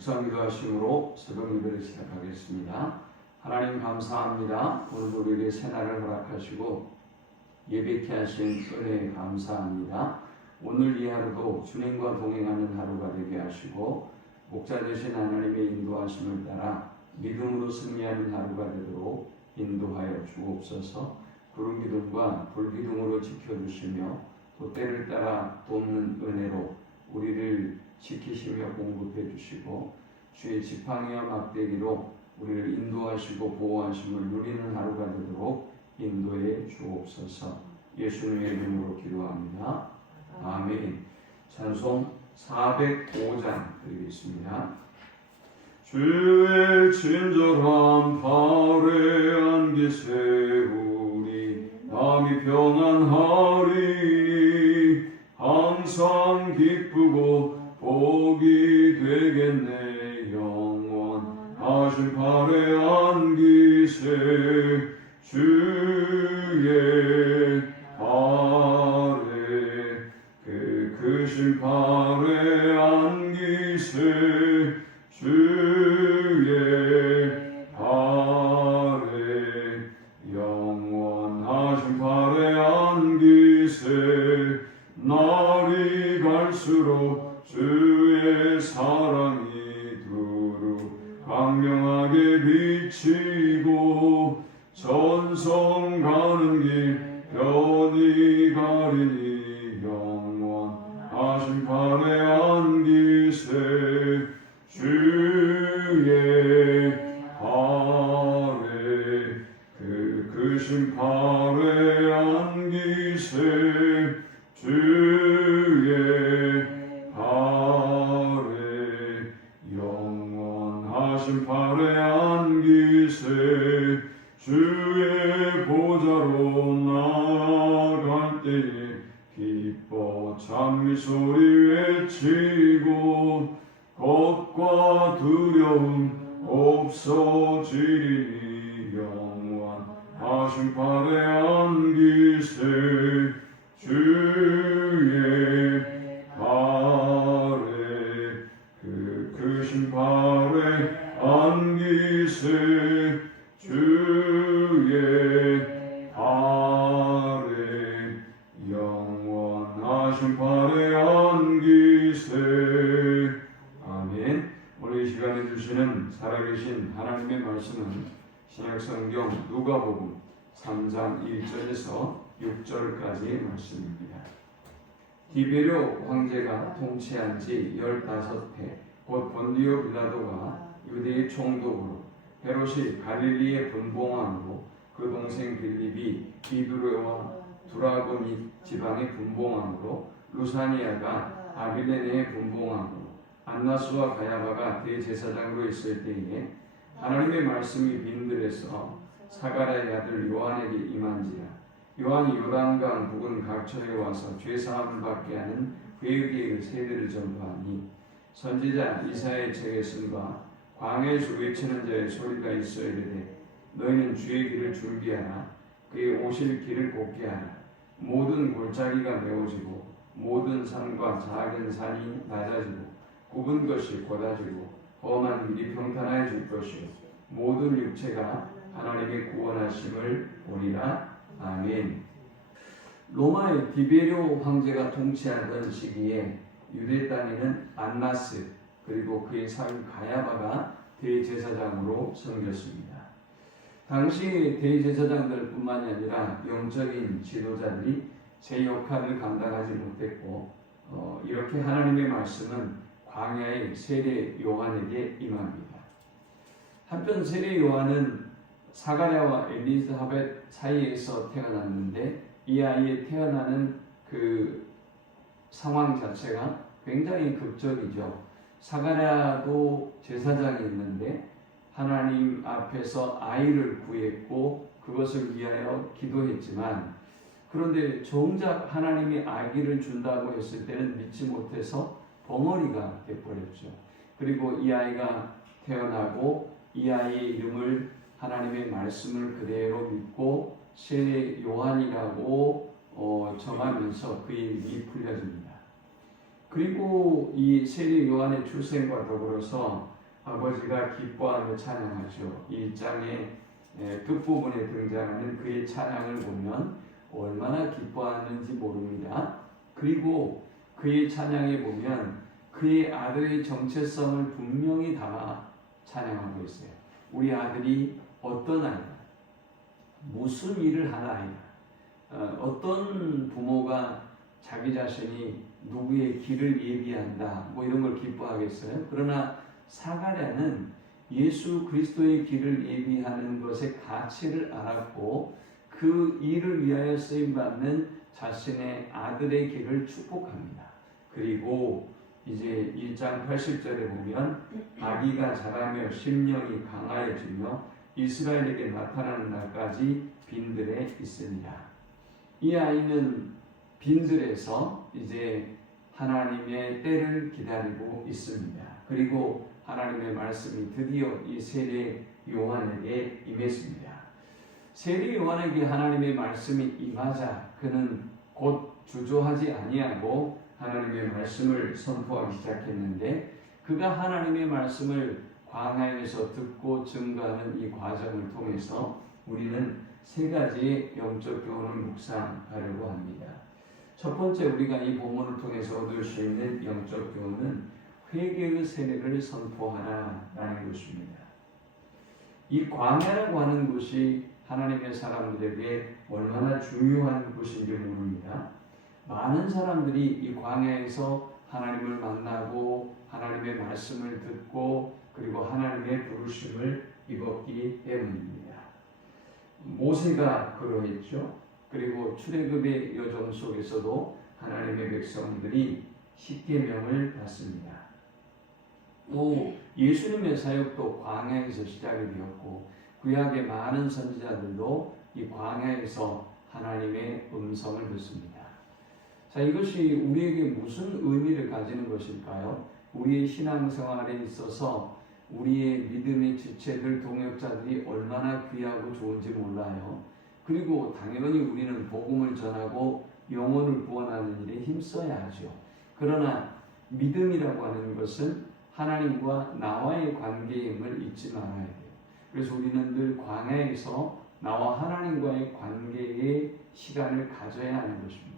묵상 기도하심으로 새벽 예배를 시작하겠습니다. 하나님 감사합니다. 오늘도 우리에게 새날을 허락하시고 예배케 하신 은혜에 감사합니다. 오늘 이 하루도 주님과 동행하는 하루가 되게 하시고 목자 되신 하나님의 인도하심을 따라 믿음으로 승리하는 하루가 되도록 인도하여 주옵소서. 구름 기둥과 불 기둥으로 지켜주시며 또 때를 따라 돕는 은혜로 우리를 지키시며 공급해 주시고 주의 지팡이와 막대기로 우리를 인도하시고 보호하심을 누리는 하루가 되도록 인도해 주옵소서. 예수님의 이름으로 기도합니다. 아멘. 찬송 405장 드리겠습니다. 주의 친절한 발에 안기 세우리 마음이 평안하리 항상 기쁘고 복이 되겠네 영원하신 발에 안기세 주의 발에 그 크신 발에 안기세 주의 발에 영원하신 발에 안기세 날이 갈수록 주의 사랑이 두루 광명하게 비치고 전성 가는 길 편히 가리니 영원하신 발에 안기세 주의 발에 그 크신 발에 안기세 주의 발에 영원하신 발에 안기세 주의 보좌로 나아갈 때에 기뻐 찬미 소리 외치고 겁과 두려움 없어지리니 영원하신 발에 안기세 주의 발에 그 크신 발에 안기세 주의 발에 영원하신 발에 안기세. 아멘. 오늘 이 시간에 주시는 살아계신 하나님의 말씀은 신약성경 누가복음 3장 1절에서 6절까지의 말씀입니다. 디베료 황제가 통치한 지 15해 곧 본디오 빌라도가 유대의 총독으로 헤롯이 갈릴리의 분봉왕으로 그 동생 빌립이 이두레와 두라고니 지방의 분봉왕으로 루사니아가 아빌레네의 분봉왕으로 안나스와 가야바가 대제사장으로 있을 때에 하나님의 말씀이 빈들에서 사가랴의 아들 요한에게 임한지라. 요한이 요단강 북은 각처에 와서 죄사함을 받게 하는 회개의 세대를 전파하니 선지자 이사야의 책에 쓴바 광야에서 외치는 자의 소리가 있어 이르되 너희는 주의 길을 준비하라. 그의 오실 길을 곱게 하라. 모든 골짜기가 메워지고 모든 산과 작은 산이 낮아지고 굽은 것이 곧아지고 험한 길이 평탄해질 것이요 모든 육체가 하나님의 구원하심을 보리라. 아멘. 로마의 디베료 황제가 통치하던 시기에 유대 땅에는 안나스 그리고 그의 사위 가야바가 대제사장으로 섬겼습니다. 당시 대제사장들 뿐만이 아니라 영적인 지도자들이 제 역할을 감당하지 못했고 이렇게 하나님의 말씀은 광야의 세례 요한에게 임합니다. 한편 세례 요한은 사가랴와 엘리사벳 사이에서 태어났는데 이 아이의 태어나는 그 상황 자체가 굉장히 극적이죠. 사가랴도 제사장이 있는데 하나님 앞에서 아이를 구했고 그것을 위하여 기도했지만 그런데 정작 하나님이 아기를 준다고 했을 때는 믿지 못해서 벙어리가 되어버렸죠. 그리고 이 아이가 태어나고 이 아이의 이름을 하나님의 말씀을 그대로 믿고 세례 요한이라고 정하면서 그 이름이 불려집니다. 그리고 이 세례 요한의 출생과 더불어서 아버지가 기뻐하며 찬양하죠. 이 장의 끝부분에 등장하는 그의 찬양을 보면 얼마나 기뻐하는지 모릅니다. 그리고 그의 찬양에 보면 그의 아들의 정체성을 분명히 담아 찬양하고 있어요. 우리 아들이 어떤 아이다, 무슨 일을 한 아이다, 어떤 부모가 자기 자신이 누구의 길을 예비한다, 뭐 이런 걸 기뻐하겠어요. 그러나 사가랴는 예수 그리스도의 길을 예비하는 것의 가치를 알았고 그 일을 위하여 쓰임받는 자신의 아들의 길을 축복합니다. 그리고 이제 1장 80절에 보면 아기가 자라며 심령이 강하여지며 이스라엘에게 나타나는 날까지 빈들에 있으니라. 이 아이는 빈들에서 이제 하나님의 때를 기다리고 있습니다. 그리고 하나님의 말씀이 드디어 이 세례 요한에게 임했습니다. 세례 요한에게 하나님의 말씀이 임하자 그는 곧 주저하지 아니하고 하나님의 말씀을 선포하기 시작했는데 그가 하나님의 말씀을 광야에서 듣고 증거하는 이 과정을 통해서 우리는 세 가지의 영적 교훈을 묵상하려고 합니다. 첫 번째 우리가 이 본문을 통해서 얻을 수 있는 영적 교훈은 회개의 세례를 선포하라라는 것입니다. 이 광야라고 하는 곳이 하나님의 사람들에게 얼마나 중요한 곳인지 모릅니다. 많은 사람들이 이 광야에서 하나님을 만나고 하나님의 말씀을 듣고 그리고 하나님의 부르심을 입었기 때문입니다. 모세가 그러했죠. 그리고 출애굽의 여정 속에서도 하나님의 백성들이 십계명을 받습니다. 또 예수님의 사역도 광야에서 시작이 되었고 구약의 많은 선지자들도 이 광야에서 하나님의 음성을 듣습니다. 자, 이것이 우리에게 무슨 의미를 가지는 것일까요? 우리의 신앙생활에 있어서 우리의 믿음의 지체들, 동역자들이 얼마나 귀하고 좋은지 몰라요. 그리고 당연히 우리는 복음을 전하고 영혼을 구원하는 일에 힘써야 하죠. 그러나 믿음이라고 하는 것은 하나님과 나와의 관계임을 잊지 말아야 돼요. 그래서 우리는 늘 광야에서 나와 하나님과의 관계의 시간을 가져야 하는 것입니다.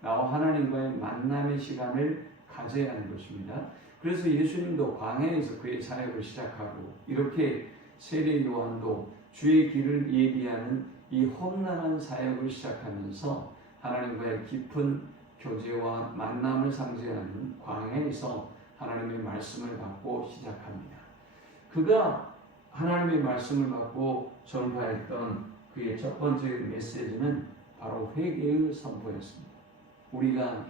나와 하나님과의 만남의 시간을 가져야 하는 것입니다. 그래서 예수님도 광야에서 그의 사역을 시작하고 이렇게 세례 요한도 주의 길을 예비하는 이 험난한 사역을 시작하면서 하나님과의 깊은 교제와 만남을 상징하는 광야에서 하나님의 말씀을 받고 시작합니다. 그가 하나님의 말씀을 받고 전파했던 그의 첫 번째 메시지는 바로 회개의 선포였습니다. 우리가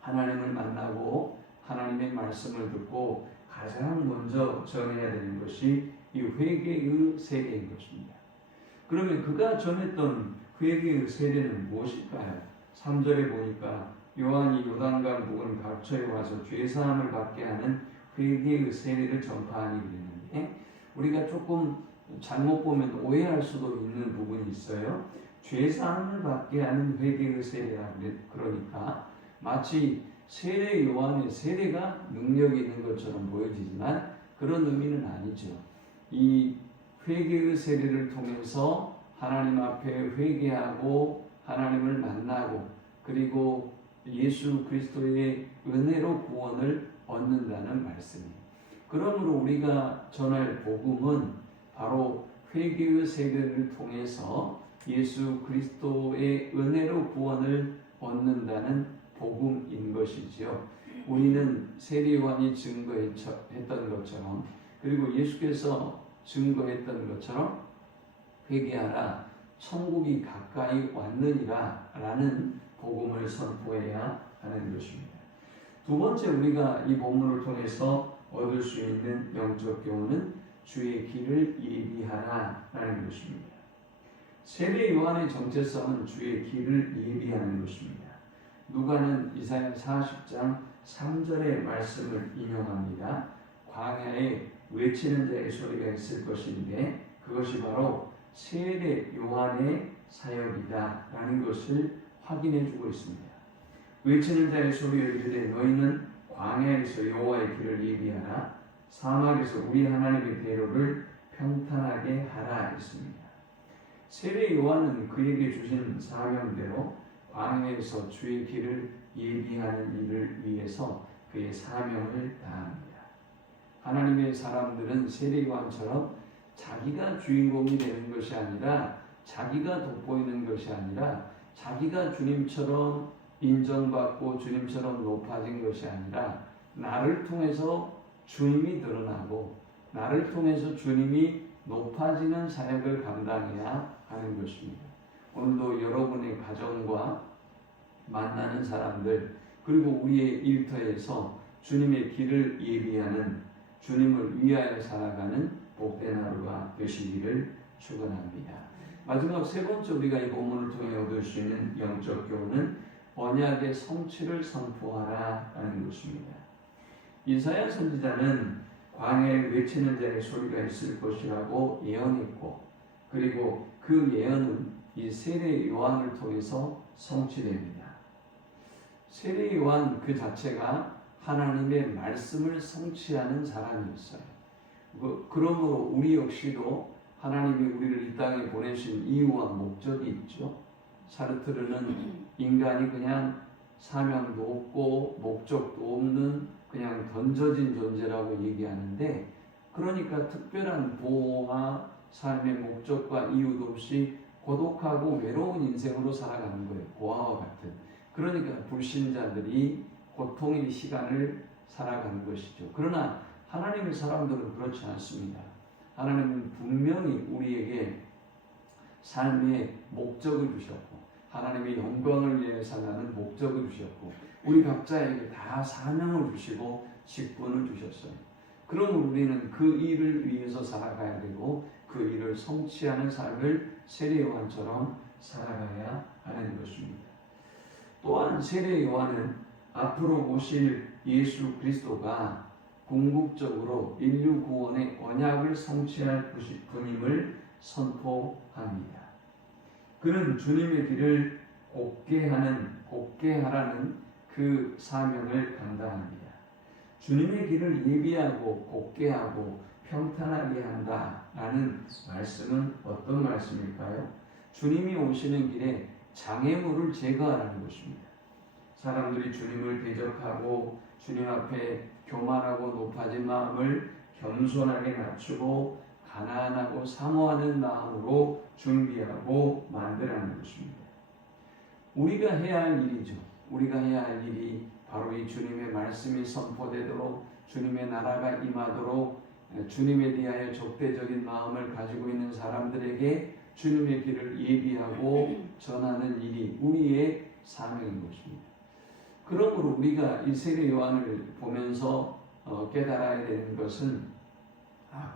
하나님을 만나고 하나님의 말씀을 듣고 가장 먼저 전해야 되는 것이 이 회개의 세례인 것입니다. 그러면 그가 전했던 회개의 세례는 무엇일까요? 3절에 보니까 요한이 요단강 부근 각처에 와서 죄사함을 받게 하는 회개의 세례를 전파하니 그랬는데 우리가 조금 잘못 보면 오해할 수도 있는 부분이 있어요. 죄사함을 받게 하는 회개의 세례라 그러니까 마치 세례 요한의 세례가 능력이 있는 것처럼 보여지지만 그런 의미는 아니죠. 이 회개의 세례를 통해서 하나님 앞에 회개하고 하나님을 만나고 그리고 예수 그리스도의 은혜로 구원을 얻는다는 말씀이에요. 그러므로 우리가 전할 복음은 바로 회개의 세례를 통해서 예수 그리스도의 은혜로 구원을 얻는다는 복음인 것이지요. 우리는 세례 요한이 증거했던 것처럼 그리고 예수께서 증거했던 것처럼 회개하라 천국이 가까이 왔느니라 라는 복음을 선포해야 하는 것입니다. 두 번째 우리가 이 본문을 통해서 얻을 수 있는 영적 교훈은 주의 길을 예비하라 라는 것입니다. 세례 요한의 정체성은 주의 길을 예비하는 것입니다. 누가는 이사야 40장 3절의 말씀을 인용합니다. 광야에 외치는 자의 소리가 있을 것인데 그것이 바로 세례 요한의 사역이다 라는 것을 확인해 주고 있습니다. 외치는 자의 소리에 이르되 너희는 광야에서 여호와의 길을 예비하라. 사막에서 우리 하나님의 대로를 평탄하게 하라 했습니다. 세례 요한은 그에게 주신 사명대로 광야에서 주의 길을 예비하는 일을 위해서 그의 사명을 다합니다. 하나님의 사람들은 세례 요한처럼 자기가 주인공이 되는 것이 아니라, 자기가 돋보이는 것이 아니라, 자기가 주님처럼 인정받고 주님처럼 높아진 것이 아니라 나를 통해서 주님이 드러나고 나를 통해서 주님이 높아지는 사역을 감당해야 하는 것입니다. 오늘도 여러분의 가정과 만나는 사람들, 그리고 우리의 일터에서 주님의 길을 예비하는, 주님을 위하여 살아가는 복된 하루가 되시기를 축원합니다. 마지막 세 번째 우리가 이 본문을 통해 얻을 수 있는 영적 교훈은 언약의 성취를 선포하라 하는 것입니다. 이사야 선지자는 광야에 외치는 자의 소리가 있을 것이라고 예언했고, 그리고 그 예언은 이 세례 요한을 통해서 성취됩니다. 세례 요한 그 자체가 하나님의 말씀을 성취하는 사람이었어요. 그러므로 우리 역시도 하나님이 우리를 이 땅에 보내신 이유와 목적이 있죠. 사르트르는 인간이 그냥 사명도 없고 목적도 없는 그냥 던져진 존재라고 얘기하는데, 그러니까 특별한 보호와 삶의 목적과 이유도 없이 고독하고 외로운 인생으로 살아가는 거예요. 고아와 같은. 그러니까 불신자들이 고통의 시간을 살아가는 것이죠. 그러나 하나님의 사람들은 그렇지 않습니다. 하나님은 분명히 우리에게 삶의 목적을 주셨고, 하나님의 영광을 위해 살아가는 목적을 주셨고, 우리 각자에게 다 사명을 주시고 직분을 주셨어요. 그럼 우리는 그 일을 위해서 살아가야 되고, 그 일을 성취하는 삶을 세례 요한처럼 살아가야 하는 것입니다. 또한 세례 요한은 앞으로 오실 예수 그리스도가 궁극적으로 인류 구원의 언약을 성취할 분임을 선포합니다. 그는 주님의 길을 곱게 하라는 그 사명을 감당합니다. 주님의 길을 예비하고 곱게 하고 평탄하게 한다라는 말씀은 어떤 말씀일까요? 주님이 오시는 길에 장애물을 제거하라는 것입니다. 사람들이 주님을 대적하고 주님 앞에 교만하고 높아진 마음을 겸손하게 낮추고 가난하고 사모하는 마음으로 준비하고 만들라는 것입니다. 우리가 해야 할 일이죠. 우리가 해야 할 일이 바로 이 주님의 말씀이 선포되도록, 주님의 나라가 임하도록, 주님에 대하여 적대적인 마음을 가지고 있는 사람들에게 주님의 길을 예비하고 전하는 일이 우리의 사명인 것입니다. 그러므로 우리가 이 세례 요한을 보면서 깨달아야 되는 것은,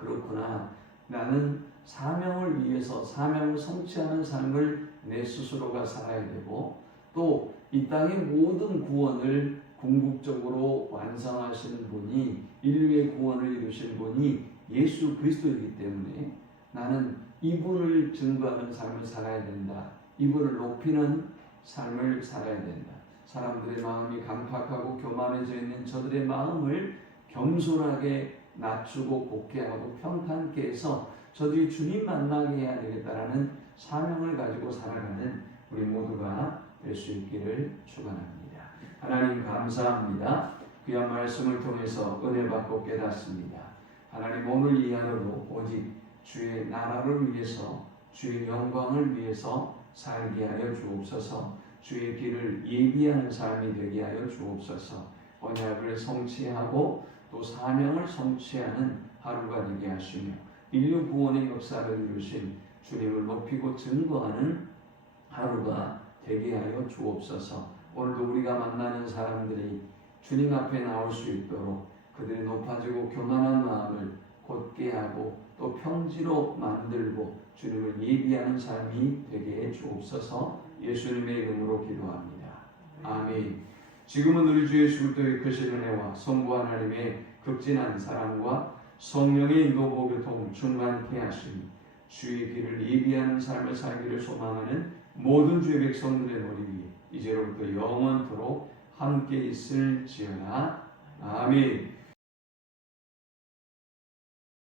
그렇구나, 나는 사명을 위해서 사명을 성취하는 삶을 내 스스로가 살아야 되고, 또 이 땅의 모든 구원을 궁극적으로 완성하시는 분이, 인류의 구원을 이루신 분이 예수 그리스도이기 때문에 나는 이분을 증거하는 삶을 살아야 된다. 이분을 높이는 삶을 살아야 된다. 사람들의 마음이 강팍하고 교만해져 있는 저들의 마음을 겸손하게 낮추고 곱게 하고 평탄케 해서 저들이 주님 만나게 해야 되겠다라는 사명을 가지고 살아가는 우리 모두가 될 수 있기를 축원합니다. 하나님 감사합니다. 귀한 말씀을 통해서 은혜 받고 깨닫습니다. 하나님 오늘 이 하루도 오직 주의 나라를 위해서, 주의 영광을 위해서 살게 하여 주옵소서. 주의 길을 예비하는 삶이 되게 하여 주옵소서. 언약을 성취하고 또 사명을 성취하는 하루가 되게 하시며, 인류 구원의 역사를 이루신 주님을 높이고 증거하는 하루가 되게 하여 주옵소서. 오늘도 우리가 만나는 사람들이 주님 앞에 나올 수 있도록 그들의 높아지고 교만한 마음을 곧게 하고 또 평지로 만들고 주님을 예비하는 삶이 되게 해 주옵소서. 예수님의 이름으로 기도합니다. 아멘. 지금은 우리 주 예수 그리스도의 크신 은혜와 성부 하나님의 극진한 사랑과 성령의 인도 보교통 충만케 하시니 주의 길을 예비하는 삶을 살기를 소망하는 모든 주의 백성들의 머리 위에 이제로부터 영원토록 함께 있을지어다. 아멘.